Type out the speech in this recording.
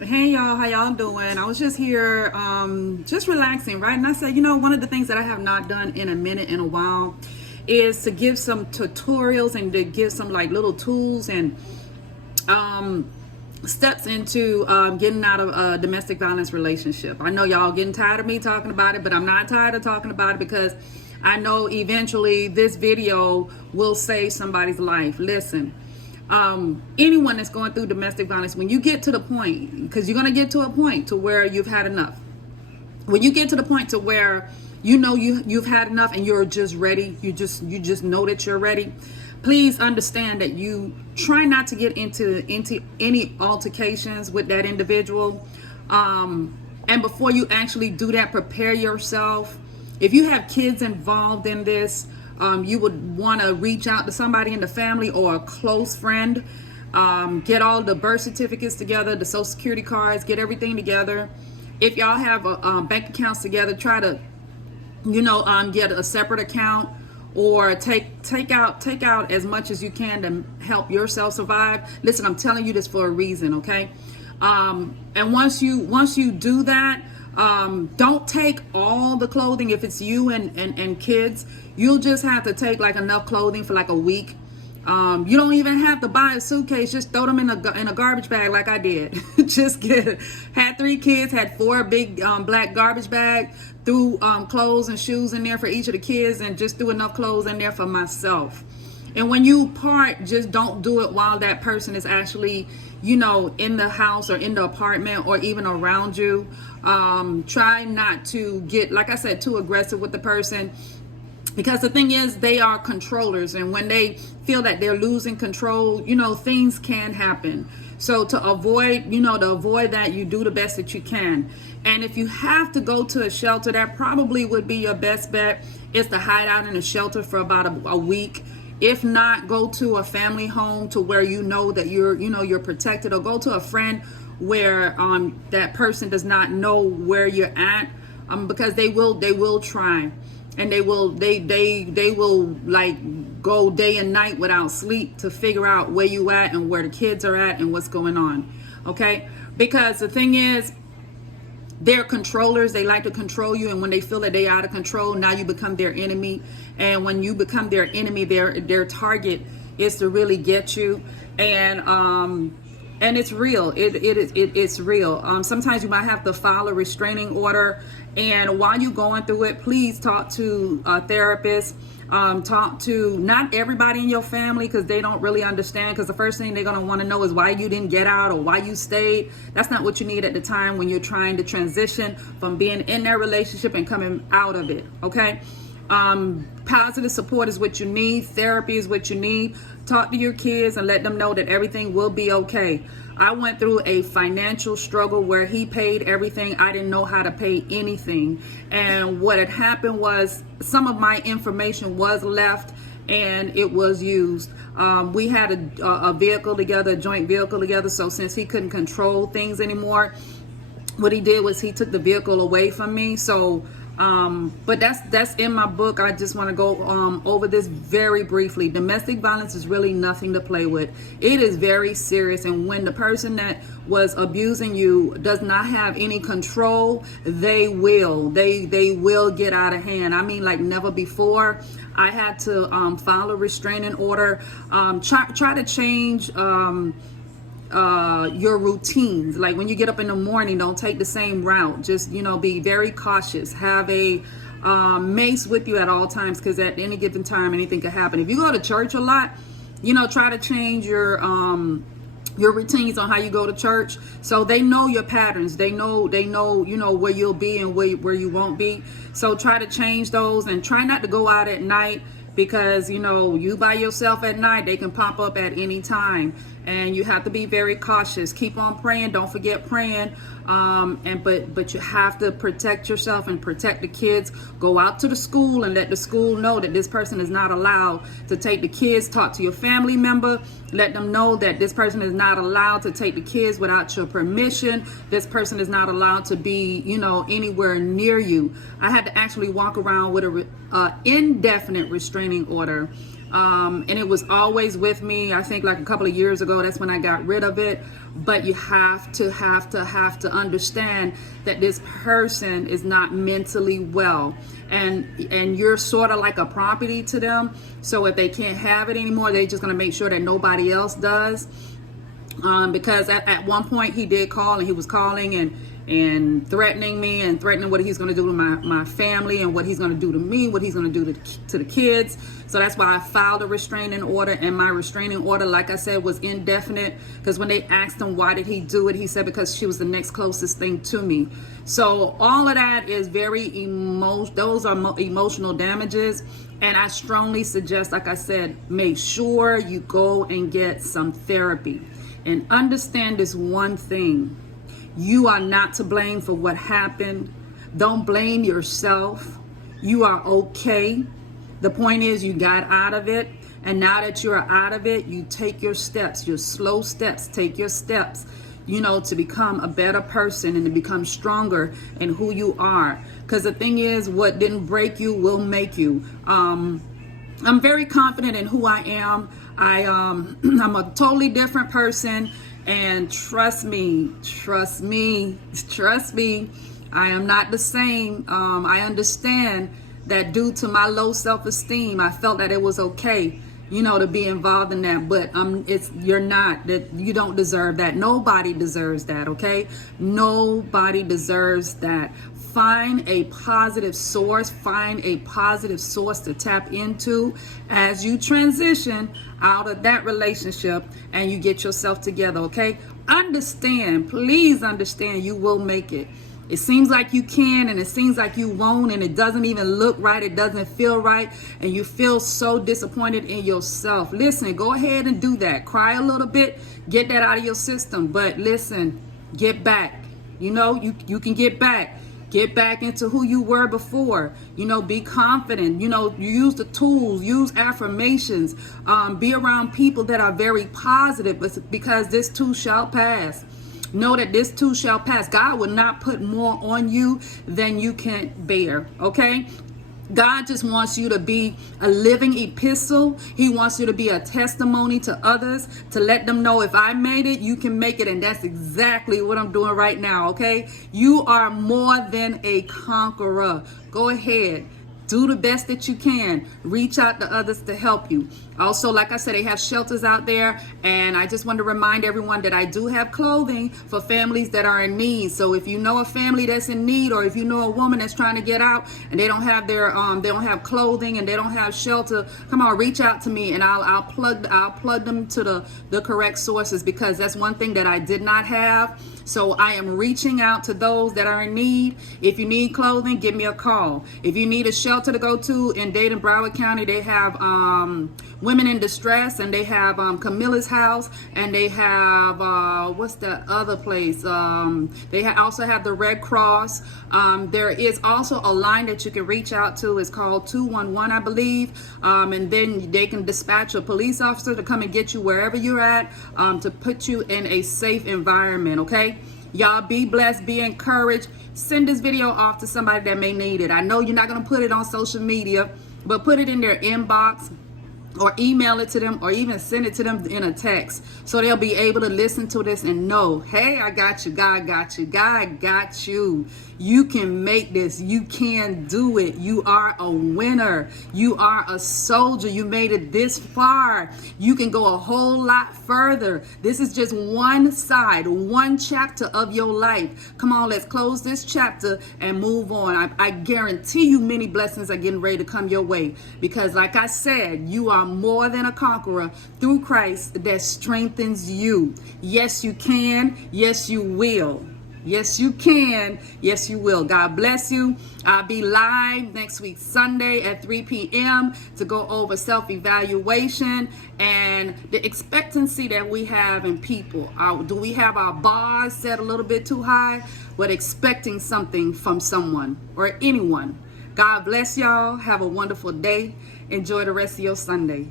Hey y'all, how y'all doing? I was just here, just relaxing, right? And I said, one of the things that I have not done in a minute, in a while, is to give some tutorials and to give some like little tools and steps into getting out of a domestic violence relationship. I know y'all getting tired of me talking about it, but I'm not tired of talking about it because I know eventually this video will save somebody's life. Listen. Anyone that's going through domestic violence, when you get to the point, because you're going to get to a point to where you've had enough. When you get to the point to where you've had enough and you're just ready, you just know that you're ready. Please understand that you try not to get into any altercations with that individual. And before you actually do that, prepare yourself. If you have kids involved in this, you would want to reach out to somebody in the family or a close friend. Get all the birth certificates together, the social security cards, get everything together. If y'all have bank accounts together, try to, get a separate account or take out as much as you can to help yourself survive. Listen, I'm telling you this for a reason, okay? And once you do that, don't take all the clothing. If it's you and kids, you'll just have to take like enough clothing for like a week. You don't even have to buy a suitcase. Just throw them in a garbage bag like I did. Had 3 kids, had 4 big black garbage bags, threw clothes and shoes in there for each of the kids, and just threw enough clothes in there for myself. And when you part, just don't do it while that person is actually, in the house or in the apartment or even around you. Try not to get, like I said, too aggressive with the person. Because the thing is, they are controllers, and when they feel that they're losing control, things can happen. So to avoid that, you do the best that you can. And if you have to go to a shelter, that probably would be your best bet, is to hide out in a shelter for about a week. If not, go to a family home to where that you're protected, or go to a friend where that person does not know where you're at, because they will try. And they will like go day and night without sleep to figure out where you at and where the kids are at and what's going on. Okay? Because the thing is, they're controllers. They like to control you, and when they feel that they're out of control, now you become their enemy. And when you become their enemy, their target is to really get you. And it's real. It's real. Sometimes you might have to file a restraining order. And while you're going through it, please talk to a therapist. Talk to not everybody in your family, because they don't really understand. Because the first thing they're going to want to know is why you didn't get out or why you stayed. That's not what you need at the time when you're trying to transition from being in that relationship and coming out of it. Okay? Positive support is what you need. Therapy is what you need. Talk to your kids and let them know that everything will be okay. I went through a financial struggle where he paid everything. I didn't know how to pay anything. And what had happened was some of my information was left and it was used. We had a vehicle together, a joint vehicle together. So since he couldn't control things anymore, what he did was he took the vehicle away from me. So but that's in my book. I just want to go over this very briefly. Domestic violence is really nothing to play with. It is very serious, and when the person that was abusing you does not have any control, they will get out of hand. I mean, like never before. I had to file a restraining order. Try to change your routines. Like when you get up in the morning, don't take the same route. Just be very cautious. Have a mace with you at all times, because at any given time anything could happen. If you go to church a lot, try to change your routines on how you go to church, so they know your patterns. They know where you'll be and where you won't be. So try to change those, and try not to go out at night, because you by yourself at night, they can pop up at any time, and you have to be very cautious. Keep on praying. Don't forget praying. But you have to protect yourself and protect the kids. Go out to the school and let the school know that this person is not allowed to take the kids. Talk to your family member. Let them know that this person is not allowed to take the kids without your permission. This person is not allowed to be, anywhere near you. I had to actually walk around with a indefinite restraining order And it was always with me. I think like a couple of years ago, that's when I got rid of it. But you have to understand that this person is not mentally well, and you're sort of like a property to them. So if they can't have it anymore, they're just going to make sure that nobody else does. Because at one point he did call, and he was calling and threatening me and threatening what he's going to do to my family and what he's going to do to me, what he's going to do to the kids. So that's why I filed a restraining order, and my restraining order, like I said, was indefinite, because when they asked him why did he do it, he said because she was the next closest thing to me. So all of that is very those are emotional damages, and I strongly suggest, like I said, make sure you go and get some therapy and understand this one thing. You are not to blame for what happened. Don't blame yourself. You are okay. The point is you got out of it. And now that you're out of it, you take your steps, your slow steps, take your steps, to become a better person and to become stronger in who you are. Because the thing is, what didn't break you will make you. I'm very confident in who I am. I'm a totally different person. And trust me, I am not the same. I understand that due to my low self-esteem, I felt that it was okay, to be involved in that. But you're not, that you don't deserve that. Nobody deserves that, okay? Nobody deserves that. Find a positive source. Find a positive source to tap into as you transition out of that relationship and you get yourself together, okay? Understand, please understand, you will make it. It seems like you can, and it seems like you won't, and it doesn't even look right. It doesn't feel right, and you feel so disappointed in yourself. Listen, go ahead and do that. Cry a little bit, get that out of your system. But listen, get back. You can get back. Get back into who you were before. Be confident. Use the tools, use affirmations. Be around people that are very positive, because this too shall pass. Know that this too shall pass. God will not put more on you than you can bear, okay? God just wants you to be a living epistle. He wants you to be a testimony to others, to let them know, if I made it, you can make it. And that's exactly what I'm doing right now, okay? You are more than a conqueror. Go ahead. Do the best that you can. Reach out to others to help you. Also, like I said, they have shelters out there, and I just want to remind everyone that I do have clothing for families that are in need. So if you know a family that's in need, or if you know a woman that's trying to get out and they don't have they don't have clothing and they don't have shelter, come on, reach out to me, and I'll plug them to the correct sources, because that's one thing that I did not have. So I am reaching out to those that are in need. If you need clothing, give me a call. If you need a shelter to go to in Dade, Broward County, they have Women in Distress, and they have Camilla's House, and they have what's that other place? They also have the Red Cross. There is also a line that you can reach out to. It's called 211, I believe, and then they can dispatch a police officer to come and get you wherever you're at, to put you in a safe environment, okay? Y'all be blessed, be encouraged. Send this video off to somebody that may need it. I know you're not going to put it on social media, but put it in their inbox, or email it to them, or even send it to them in a text, so they'll be able to listen to this and know, hey, I got you. God got you. God got you. You can make this. You can do it. You are a winner. You are a soldier. You made it this far. You can go a whole lot further. This is just one side, one chapter of your life. Come on, let's close this chapter and move on. I guarantee you many blessings are getting ready to come your way, because like I said, you are more than a conqueror through Christ that strengthens you. Yes, you can. Yes, you will. Yes, you can. Yes, you will. God bless you. I'll be live next week, Sunday at 3 p.m. to go over self-evaluation and the expectancy that we have in people. Do we have our bars set a little bit too high? But expecting something from someone or anyone. God bless y'all. Have a wonderful day. Enjoy the rest of your Sunday.